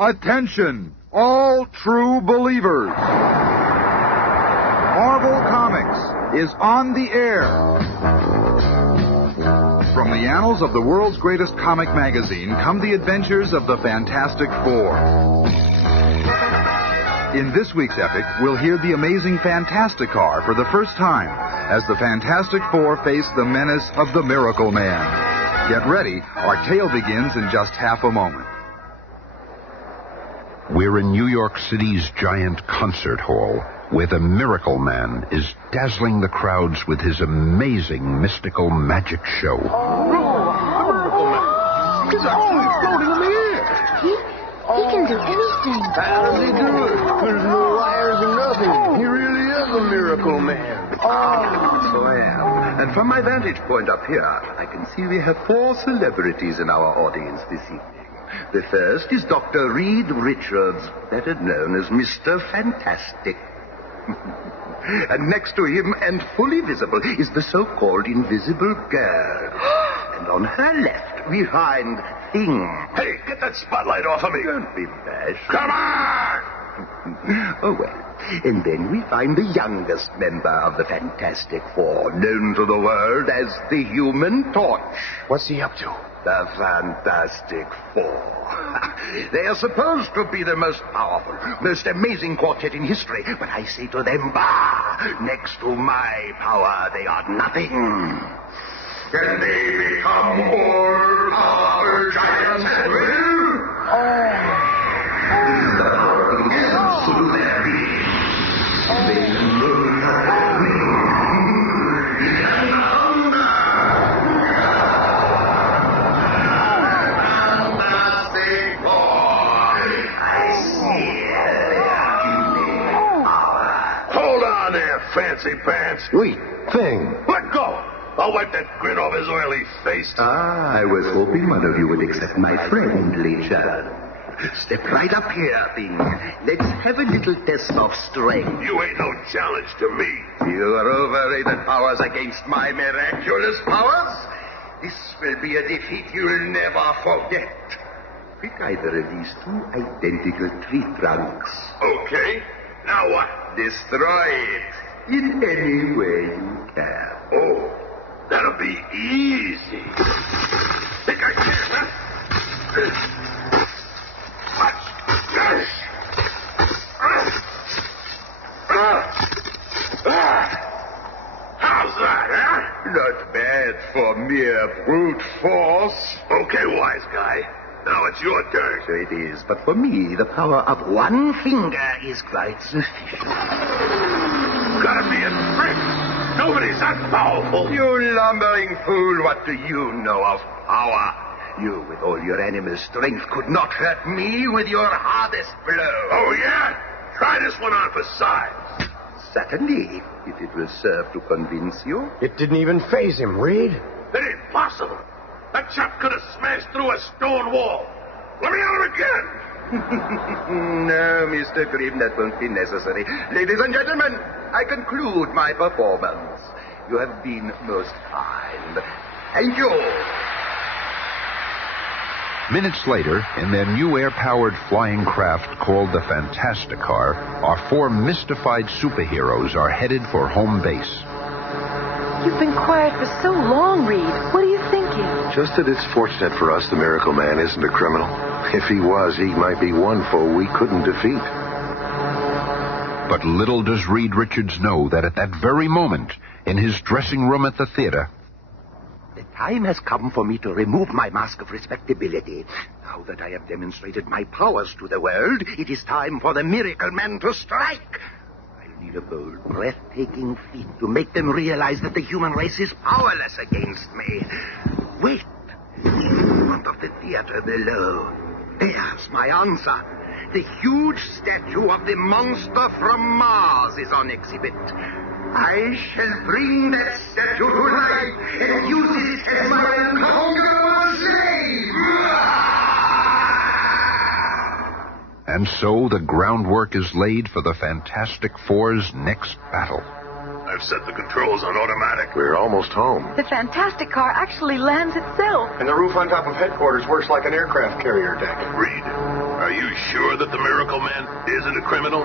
Attention, all true believers. Marvel Comics is on the air. From the annals of the world's greatest comic magazine come the adventures of the Fantastic Four. In this week's epic, we'll hear the amazing Fantastic Car for the first time as the Fantastic Four face the menace of the Miracle Man. Get ready, our tale begins in just half a moment. We're in New York City's giant concert hall, where the Miracle Man is dazzling the crowds with his amazing mystical magic show. The Miracle Man! He's actually floating in the air! He can do anything. How does he do it? There's no wires or nothing. He really is a Miracle Man. So I am. And from my vantage point up here, I can see we have 4 celebrities in our audience this evening. The first is Dr. Reed Richards, better known as Mr. Fantastic. And next to him, and fully visible, is the so-called Invisible Girl. And on her left, we find Thing. Hey, get that spotlight off of me. Don't be bashful. Come on! Oh, well. And then we find the youngest member of the Fantastic Four, known to the world as the Human Torch. What's he up to? The Fantastic Four. They are supposed to be the most powerful, most amazing quartet in history, but I say to them, bah! Next to my power, they are nothing. Can they become all power giants at will? The power begins through their being. They can rule me. Fancy pants. Wait, Thing. Let go. I'll wipe that grin off his oily face. I was hoping one of you would accept my friendly challenge. Step right up here, Thing. Let's have a little test of strength. You ain't no challenge to me. Your overrated powers against my miraculous powers? This will be a defeat you'll never forget. Pick either of these 2 identical tree trunks. Okay. Now what? Destroy it in any way you can. Oh, that'll be easy. Think I can, huh? Watch. Yes. How's that, huh? Not bad for mere brute force. Okay, wise guy. Now it's your turn. So it is, but for me, the power of one finger is quite sufficient. Gotta be a trick. Nobody's that powerful. You lumbering fool, what do you know of power? You, with all your animal strength, could not hurt me with your hardest blow. Oh, yeah? Try this one on for size. Certainly, if it will serve to convince you. It didn't even faze him, Reed. It ain't possible. That chap could have smashed through a stone wall. Let me at him again. No, Mr. Grimm, that won't be necessary. Ladies and gentlemen, I conclude my performance. You have been most kind. Thank you. Minutes later, in their new air-powered flying craft called the Fantastic Car, our 4 mystified superheroes are headed for home base. You've been quiet for so long, Reed. What are you thinking? Just that it's fortunate for us the Miracle Man isn't a criminal. If he was, he might be one foe we couldn't defeat. But little does Reed Richards know that at that very moment, in his dressing room at the theater, The time has come for me to remove my mask of respectability. Now that I have demonstrated my powers to the world, it is time for the Miracle Man to strike. I'll need a bold, breathtaking feat to make them realize that the human race is powerless against me. Wait. In front of the theater below. There's my answer. The huge statue of the monster from Mars is on exhibit. I shall bring that statue to life and use it as my unconquerable slave. and so the groundwork is laid for the Fantastic Four's next battle. I've set the controls on automatic. We're almost home. The Fantastic Car actually lands itself. And the roof on top of headquarters works like an aircraft carrier deck. Reed, are you sure? that the Miracle Man isn't a criminal?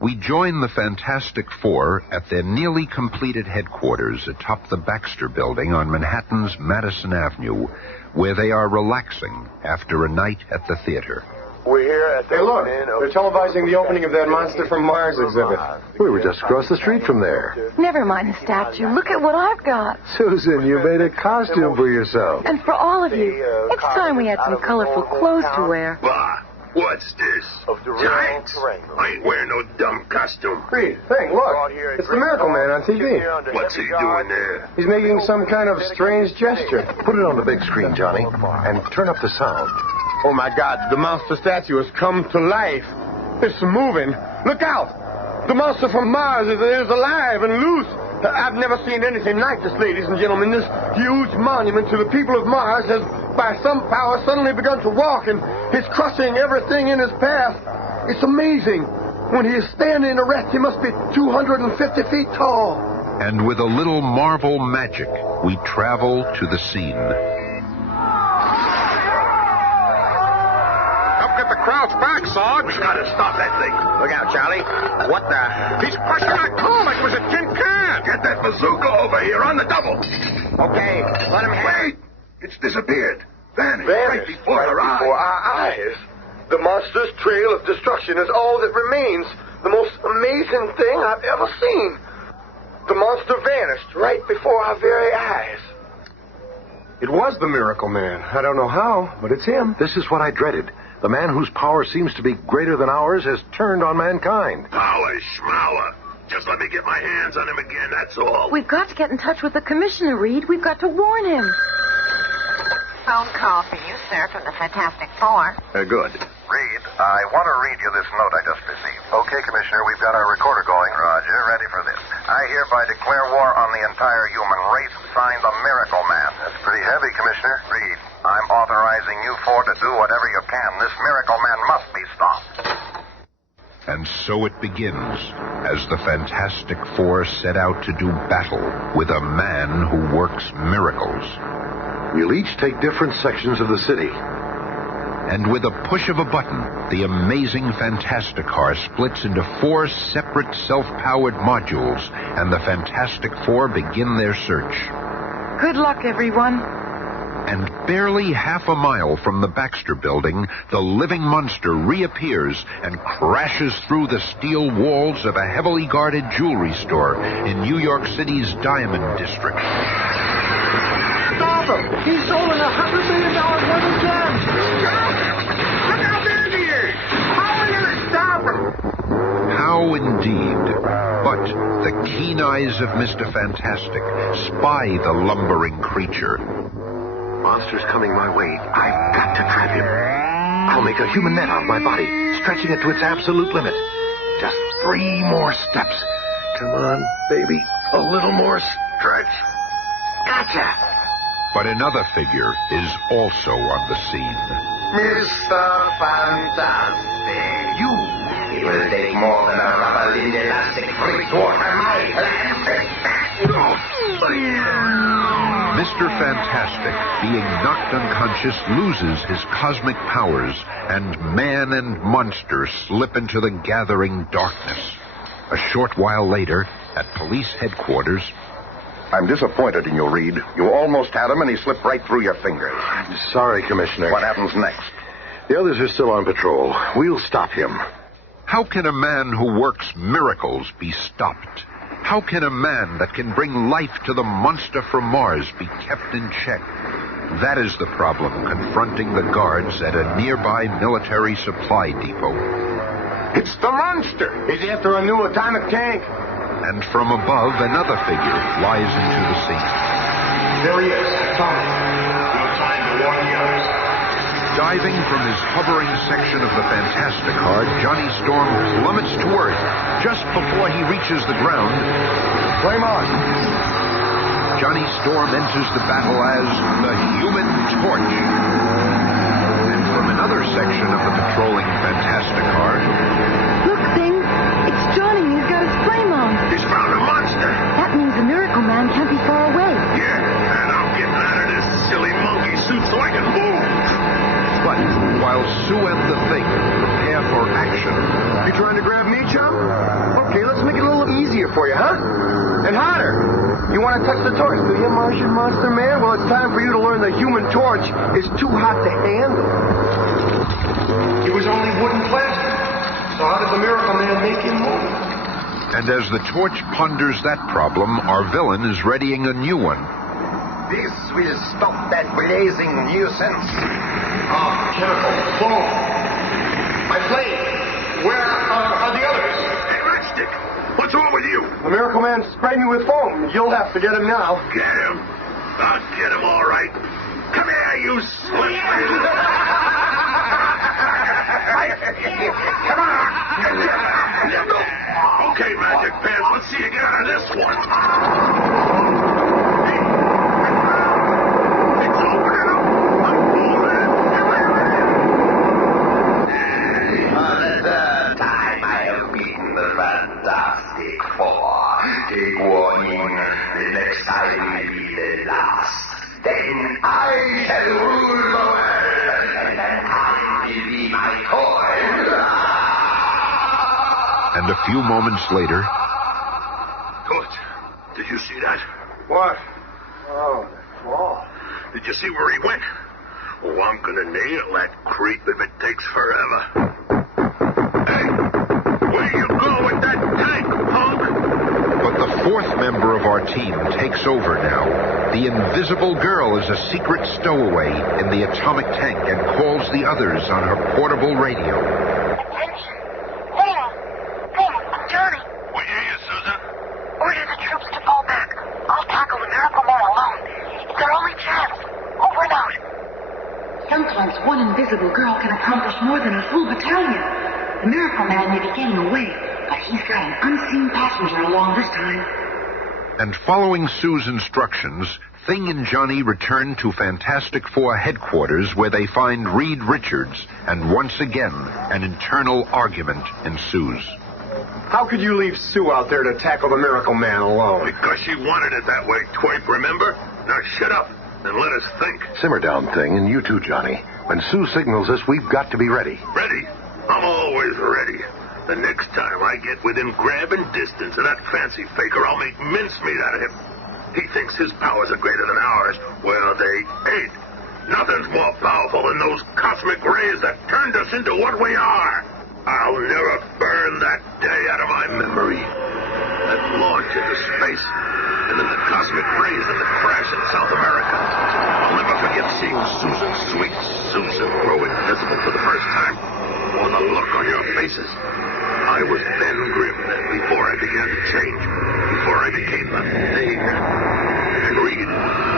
We join the Fantastic Four at their nearly completed headquarters atop the Baxter Building on Manhattan's Madison Avenue, where they are relaxing after a night at the theater. We're here at the they're televising the opening of that Monster from Mars exhibit. We were just across the street from there. Never mind the statue. Look at what I've got. Susan, you made a costume for yourself. And for all of you. It's time we had some colorful clothes to wear. Bah, what's this? Giants? I ain't wearing no dumb costume. Reed, look. It's the Miracle Man on TV. What's he doing there? He's making some kind of strange gesture. Put it on the big screen, Johnny, and turn up the sound. Oh, my God. The monster statue has come to life. It's moving. Look out. The monster from Mars is alive and loose. I've never seen anything like this, ladies and gentlemen. This huge monument to the people of Mars has, by some power, suddenly begun to walk, and he's crushing everything in his path. It's amazing. When he is standing erect, he must be 250 feet tall. And with a little Marvel magic, we travel to the scene. Crouch back, Sarge. We gotta stop that thing. Look out, Charlie. What the? He's crushing our car like it was a tin can. Get that bazooka over here on the double. Okay, let him have Wait! It's disappeared. Vanished Right before our eyes. The monster's trail of destruction is all that remains. The most amazing thing I've ever seen. The monster vanished right before our very eyes. It was the Miracle Man. I don't know how, but it's him. This is what I dreaded. The man whose power seems to be greater than ours has turned on mankind. Power schmower. Just let me get my hands on him again, that's all. We've got to get in touch with the commissioner, Reed. We've got to warn him. Phone call for you, sir, from the Fantastic Four. Good. Reed, I want to read you this note I just received. Okay, Commissioner, we've got our recorder going. Roger, ready for this. I hereby declare war on the entire human race. Signed, the Miracle Man. That's pretty heavy, Commissioner. Reed, I'm authorizing you four to do whatever you can. This Miracle Man must be stopped. And so it begins, as the Fantastic Four set out to do battle with a man who works miracles. We'll each take different sections of the city. And with a push of a button, the amazing Fantastic Car splits into 4 separate self-powered modules, and the Fantastic Four begin their search. Good luck, everyone. And barely half a mile from the Baxter Building, the living monster reappears and crashes through the steel walls of a heavily guarded jewelry store in New York City's Diamond District. Stop him! He's stolen $100 million worth of gems! Look how big he is! How are we going to stop him? How indeed. But the keen eyes of Mr. Fantastic spy the lumbering creature. Monster's coming my way. I've got to trap him. I'll make a human net out of my body, stretching it to its absolute limit. Just 3 more steps. Come on, baby. A little more stretch. Gotcha! But another figure is also on the scene. Mr. Fantastic. You! It will take more than a rubber-limbed elastic freak to water my plastic. Mr. Fantastic, being knocked unconscious, loses his cosmic powers, and man and monster slip into the gathering darkness. A short while later, at police headquarters... I'm disappointed in you, Reed. You almost had him, and he slipped right through your fingers. I'm sorry, Commissioner. What happens next? The others are still on patrol. We'll stop him. How can a man who works miracles be stopped? How can a man that can bring life to the monster from Mars be kept in check? That is the problem confronting the guards at a nearby military supply depot. It's the monster! He's after a new atomic tank. And from above, another figure flies into the scene. There he is. Tommy. No time to warn the others. Diving from his hovering section of the Fantastic Car, Johnny Storm plummets to Earth just before he reaches the ground. Flame on. Johnny Storm enters the battle as the Human Torch. And from another section of the patrolling Fantastic Car... Look, Thing. It's Johnny. He's got his flame on. He's found a monster. That means the Miracle Man can't be far away. Yeah, and I'm getting out of this silly monkey suit so I can move. But while while Sue and the Thing prepare for action. You trying to grab me, chum? Okay, let's make it a little easier for you, huh? And harder. You want to touch the torch, do you, Martian Monster Man? Well, it's time for you to learn the human torch is too hot to handle. It was only wooden plastic. So how did the Miracle Man make him move? And as the torch ponders that problem, our villain is readying a new one. This will stop that blazing nuisance. Chemical. Foam. My flame. Where are the others? Hey, Matchstick, what's wrong with you? The Miracle Man sprayed me with foam. You'll have to get him now. Get him. I'll get him all right. Come here, you slip. Come on. Okay, Magic Pants, let's see you get out of this one. It's opening up. I'm moving. For the third time I have beaten the Fantastic Four. Take warning, the next time will be the last. Then I shall rule the world, and then time will be my toy. And a few moments later... Good. Did you see that? What? Oh, the fall. Did you see where he went? Oh, I'm gonna nail that creep if it takes forever. Hey, where you go with that tank, punk? But the fourth member of our team takes over now. The invisible girl is a secret stowaway in the atomic tank and calls the others on her portable radio. Attention! There! I'm Johnny. We hear you, Susan. Order the troops to fall back. I'll tackle the Miracle Man alone. It's our only chance. Over and out. Sometimes one invisible girl can accomplish more than a full battalion. The Miracle Man may be getting away, but he's got an unseen passenger along this time. And following Sue's instructions, Thing and Johnny return to Fantastic Four headquarters where they find Reed Richards, and once again, an internal argument ensues. How could you leave Sue out there to tackle the Miracle Man alone? Because she wanted it that way, twerp, remember? Now shut up and let us think. Simmer down, Thing, and you too, Johnny. When Sue signals us, we've got to be ready. Ready? I'm always ready. The next time I get within grabbing distance of that fancy faker, I'll make mincemeat out of him. He thinks his powers are greater than ours. Well, they ain't. Nothing's more powerful than those cosmic rays that turned us into what we are. I'll never burn that day out of my memory. That launch into space, and then the cosmic rays and the crash in South America. I'll never forget seeing Susan, sweet Susan, grow invisible for the first time. Or the look on your faces. I was Ben Grimm then, before I began to change. Before I became a thing. And Reed,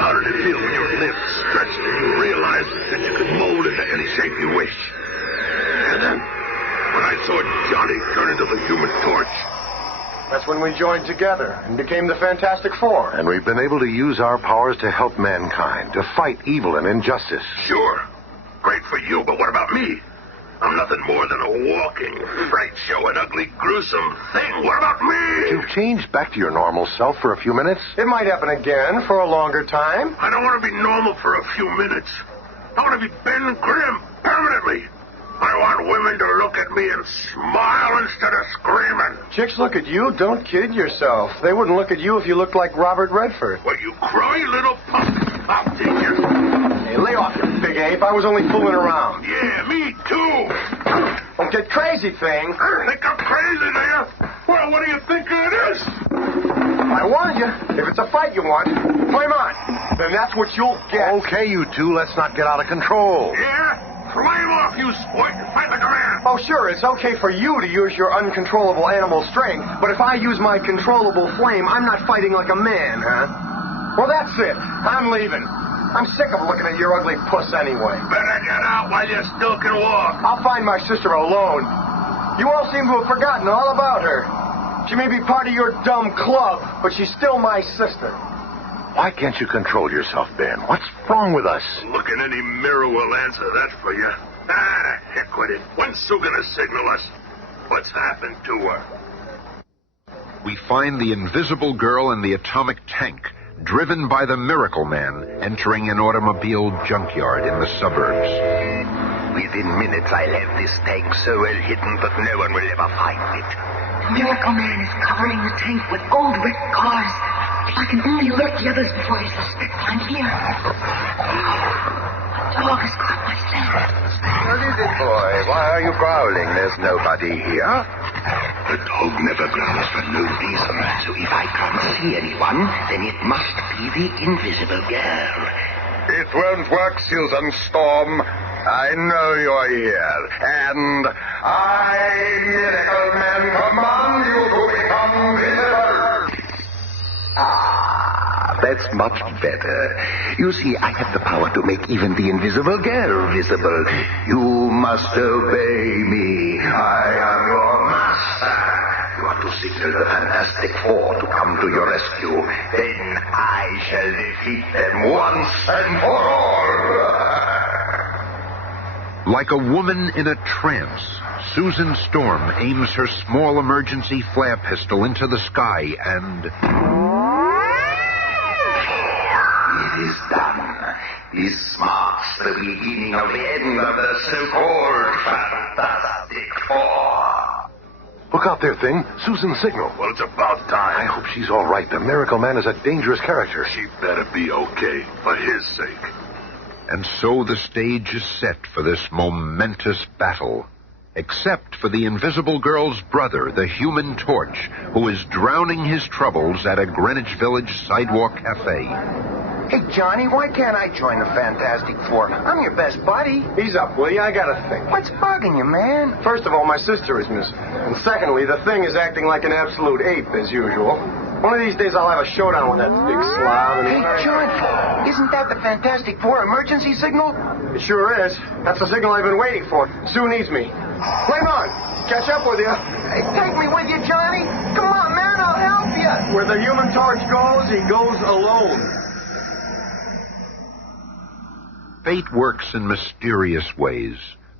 how did it feel when your limbs stretched and you realized that you could mold into any shape you wish? And then, when I saw Johnny turn into the Human Torch. That's when we joined together and became the Fantastic Four. And we've been able to use our powers to help mankind, to fight evil and injustice. Sure. Great for you, but what about me? I'm nothing more than a walking fright show, an ugly, gruesome thing. What about me? You've changed back to your normal self for a few minutes. It might happen again for a longer time. I don't want to be normal for a few minutes. I want to be Ben Grimm permanently. I want women to look at me and smile instead of screaming. Chicks look at you. Don't kid yourself. They wouldn't look at you if you looked like Robert Redford. Well, you cry, little punk. I'll teach you. Hey, lay off, you big ape. I was only fooling around. Yeah, me too. Don't get crazy, Thing. Think I'm crazy, do you? Well, what do you think it is? I warned you. If it's a fight you want, flame on. Then that's what you'll get. Okay, you two, let's not get out of control. Yeah? Flame off, you sport, and fight like a man. Oh, sure, it's okay for you to use your uncontrollable animal strength, but if I use my controllable flame, I'm not fighting like a man, huh? Well, that's it. I'm leaving. I'm sick of looking at your ugly puss anyway. Better get out while you still can walk. I'll find my sister alone. You all seem to have forgotten all about her. She may be part of your dumb club, but she's still my sister. Why can't you control yourself, Ben? What's wrong with us? Look in any mirror will answer that for you. Ah, heck with it. When's Sue gonna signal us? What's happened to her? We find the invisible girl in the atomic tank, driven by the Miracle Man, entering an automobile junkyard in the suburbs. Within minutes, I'll have this tank so well hidden that no one will ever find it. The Miracle Man is covering the tank with old wrecked cars. If I can only alert the others before they suspect I'm here. The dog has caught my scent. What is it, boy? Why are you growling? There's nobody here. The dog never growls for no reason, so if I can't see anyone, then it must be the invisible girl. It won't work, Susan Storm. I know you're here, and I, Miracle Man, command you to become visible. That's much better. You see, I have the power to make even the invisible girl visible. You must obey me. I am your master. You are to signal the Fantastic Four to come to your rescue. Then I shall defeat them once and for all. Like a woman in a trance, Susan Storm aims her small emergency flare pistol into the sky and... It is done. This marks the beginning of the end of the so-called Fantastic Four. Look out there, Thing. Susan's signal. Well, it's about time. I hope she's all right. The Miracle Man is a dangerous character. She better be okay, for his sake. And so the stage is set for this momentous battle. Except for the Invisible Girl's brother, the Human Torch, who is drowning his troubles at a Greenwich Village sidewalk cafe. Hey, Johnny, why can't I join the Fantastic Four? I'm your best buddy. Ease up, will you? I got a thing. What's bugging you, man? First of all, my sister is missing. And secondly, the Thing is acting like an absolute ape, as usual. One of these days I'll have a showdown with that big slob. Hey, John, isn't that the Fantastic Four emergency signal? It sure is. That's the signal I've been waiting for. Sue needs me. Flame on! Catch up with you. Hey, take me with you, Johnny. Come on, man, I'll help you. Where the Human Torch goes, he goes alone. Fate works in mysterious ways.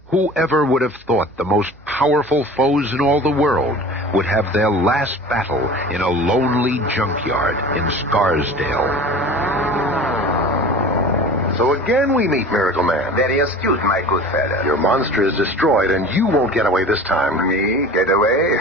Whoever would have thought the most powerful foes in all the world would have their last battle in a lonely junkyard in Scarsdale? So again we meet Miracle Man. Very astute, my good fellow. Your monster is destroyed, and you won't get away this time. Me? Get away?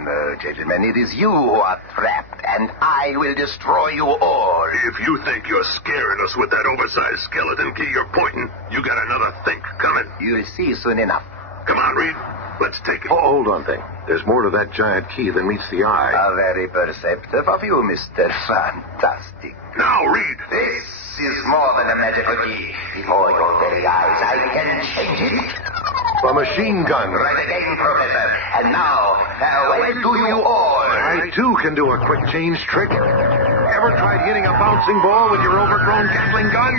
No, gentlemen, it is you who are trapped, and I will destroy you all. If you think you're scaring us with that oversized skeleton key you're pointing, you got another think coming. You'll see soon enough. Come on, Reed. Let's take it. Oh, hold on, Thing. There's more to that giant key than meets the eye. How very perceptive of you, Mr. Fantastic. Now, Reed. This is more than a magical key. Before your very eyes, I can change it. A machine gun. Right again, Professor. And now, farewell to you all. I, too, can do a quick change trick. Ever tried hitting a bouncing ball with your overgrown Gatling gun?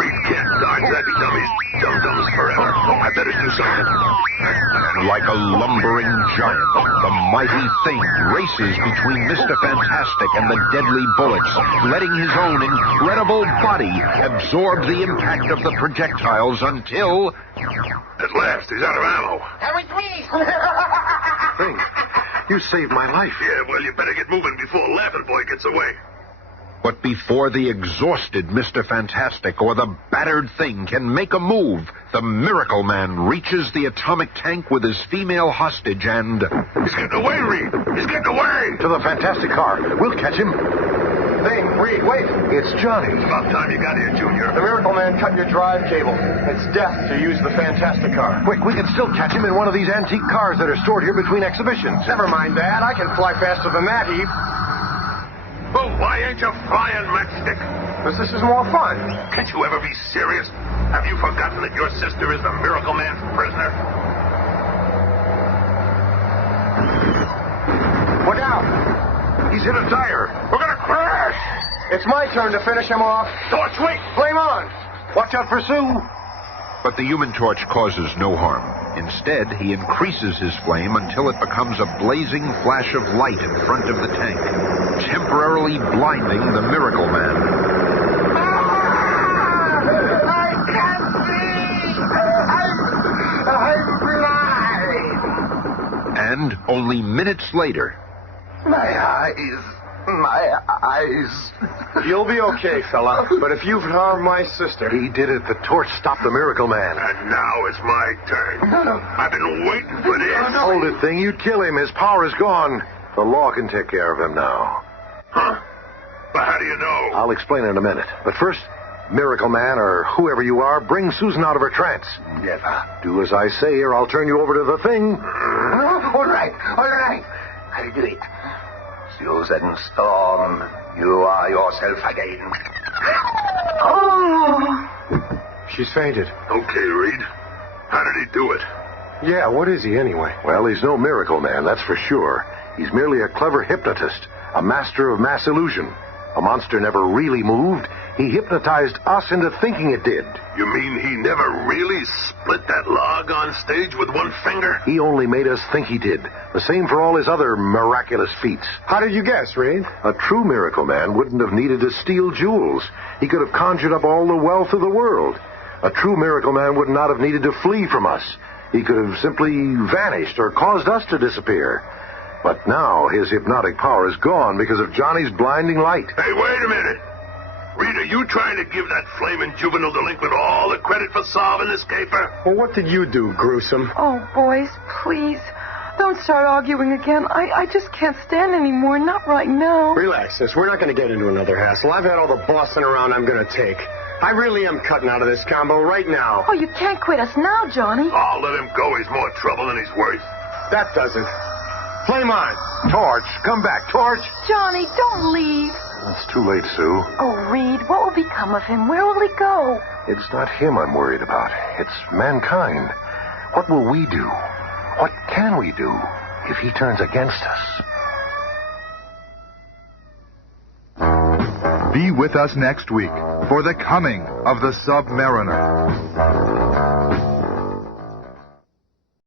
Reed can't dodge that. Become his dum-dums forever. I better do something. And like a lumbering giant, the mighty Thing races between Mr. Fantastic and the deadly bullets, letting his own incredible body absorb the impact of the projectiles until... At last, he's out of ammo. That was me. Thing, you saved my life. Yeah, well, you better get moving before Laughing Boy gets away. But before the exhausted Mr. Fantastic or the battered Thing can make a move, the Miracle Man reaches the atomic tank with his female hostage and... He's getting away, Reed! He's getting away! To the Fantastic car. We'll catch him. Thing, Reed, wait. It's Johnny. It's about time you got here, Junior. The Miracle Man cut your drive cable. It's death to use the Fantastic car. Quick, we can still catch him in one of these antique cars that are stored here between exhibitions. Never mind that. I can fly faster than that, Eve. Well, why ain't you flying, Matchstick? Because this is more fun. Can't you ever be serious? Have you forgotten that your sister is the Miracle Man's prisoner? Look out! He's hit a tire. We're gonna crash! It's my turn to finish him off. Torch, wait! Flame on! Watch out for Sue. But the Human Torch causes no harm. Instead, he increases his flame until it becomes a blazing flash of light in front of the tank, temporarily blinding the Miracle Man. I can't see! I'm blind! And only minutes later... My eyes... My eyes. You'll be okay, fella. But if you've harmed my sister... He did it. The torch stopped the Miracle Man. And now it's my turn. I've been waiting for this. Hold it, thing. You'd kill him. His power is gone. The law can take care of him now. Huh? But how do you know? I'll explain in a minute. But first, Miracle Man, or whoever you are, bring Susan out of her trance. Never. Do as I say, or I'll turn you over to the thing. All right. I'll do it. Susan Storm, you are yourself again. Oh! She's fainted. Okay, Reed. How did he do it? Yeah, what is he anyway? Well, he's no Miracle Man, that's for sure. He's merely a clever hypnotist, a master of mass illusion. A monster never really moved. He hypnotized us into thinking it did. You mean he never really split that log on stage with one finger? He only made us think he did. The same for all his other miraculous feats. How did you guess, Reed? A true Miracle Man wouldn't have needed to steal jewels. He could have conjured up all the wealth of the world. A true Miracle Man would not have needed to flee from us. He could have simply vanished or caused us to disappear. But now his hypnotic power is gone because of Johnny's blinding light. Hey, wait a minute. Reed, are you trying to give that flaming juvenile delinquent all the credit for solving this caper? Well, what did you do, gruesome? Oh, boys, please. Don't start arguing again. I just can't stand anymore. Not right now. Relax, sis. We're not going to get into another hassle. I've had all the bossing around I'm going to take. I really am cutting out of this combo right now. Oh, you can't quit us now, Johnny. I'll let him go. He's more trouble than he's worth. That doesn't. Flame on. Torch, come back, Torch. Johnny, don't leave. It's too late, Sue. Oh, Reed, what will become of him? Where will he go? It's not him I'm worried about. It's mankind. What will we do? What can we do if he turns against us? Be with us next week for the coming of the Submariner.